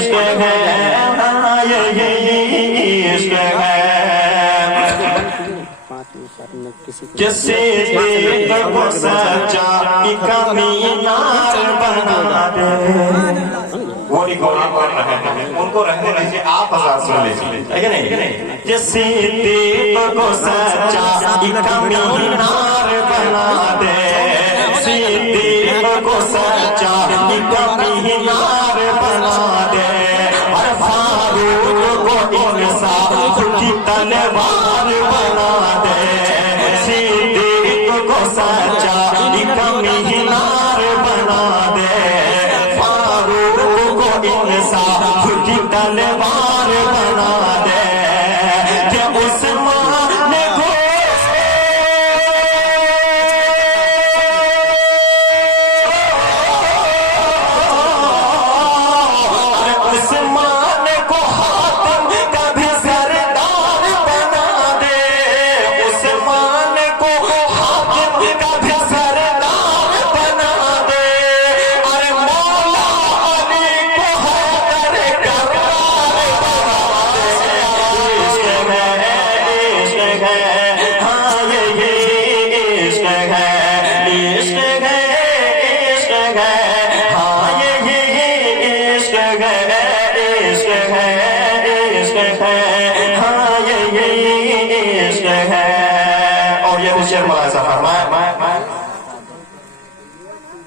عشق ہے یہ عشق ہے کسی دل کو سچا کا مینار بنا دے وہ ریکارڈنگ کر رہے ہیں ان کو رہنے دیجیے آپ حضرات سن لیجیے ہے کہ نہیں کسی دل کو سچا کا مینار بنا دے دل کو سچا کا مینار بنا دے اور فاروق کو انصاف کی تلوار بنا دے صدیق کو سچا کا مینار بنا دے فاروق کو انصاف کی تلوار بنا دے کہ عثمان کو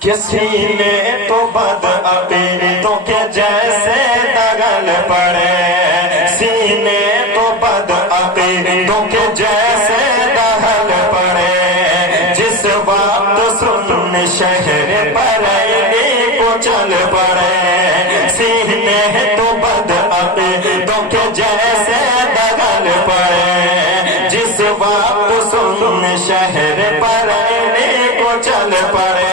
کسی نے تو بد عقیدوں کے جیسے دغل پڑے سینے تو بد عقیدوں کے جیسے دغل پڑے جس وقت سن شہر پر کو چل پڑے سینے تو بد عقیدوں کے جیسے دغل پڑے جس وقت سن شہر پر کو چل پڑے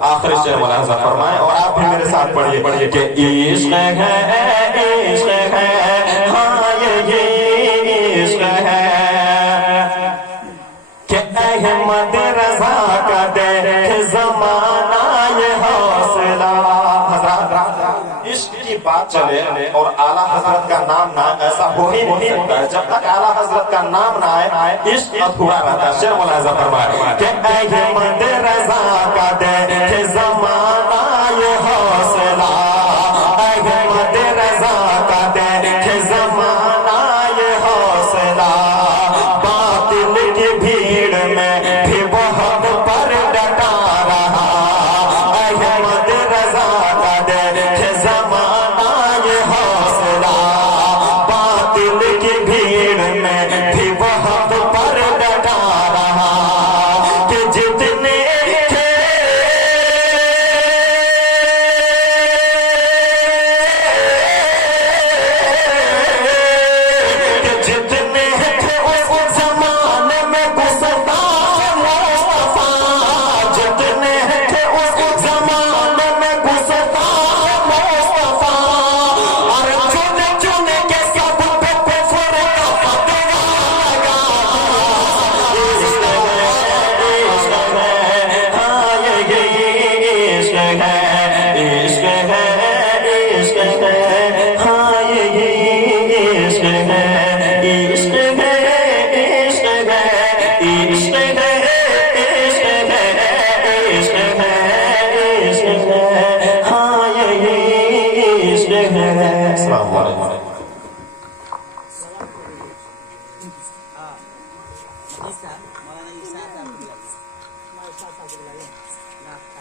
آخر شعر ملاحظہ فرمائیں اور آپ بھی میرے ساتھ پڑھیے کہ عشق ہے عشق ہے ہاں یہ عشق ہے کہ احمد رضا کا دے زمانہ یہ حوصلہ حضرات عشق کی بات چلے اور اعلیٰ حضرت کا نام نہ ایسا ہو ہی نہیں سکتا ہے جب تک اعلیٰ حضرت کا نام نہ آئے عشق ادھورا رہتا ہے شعر ملاحظہ فرمائے کہ احمد رضا کا دے زمانہ یہ حوصلہ احمد رضا کا دے زمانہ یہ حوصلہ باطل کی بھیڑ میں بھی بہت پر ڈٹا رہا احمد رضا کا دے زمانہ یہ حوصلہ باطل کی بھیڑ میں بھی بہت پر ڈٹا رہا کہ جتنے عشق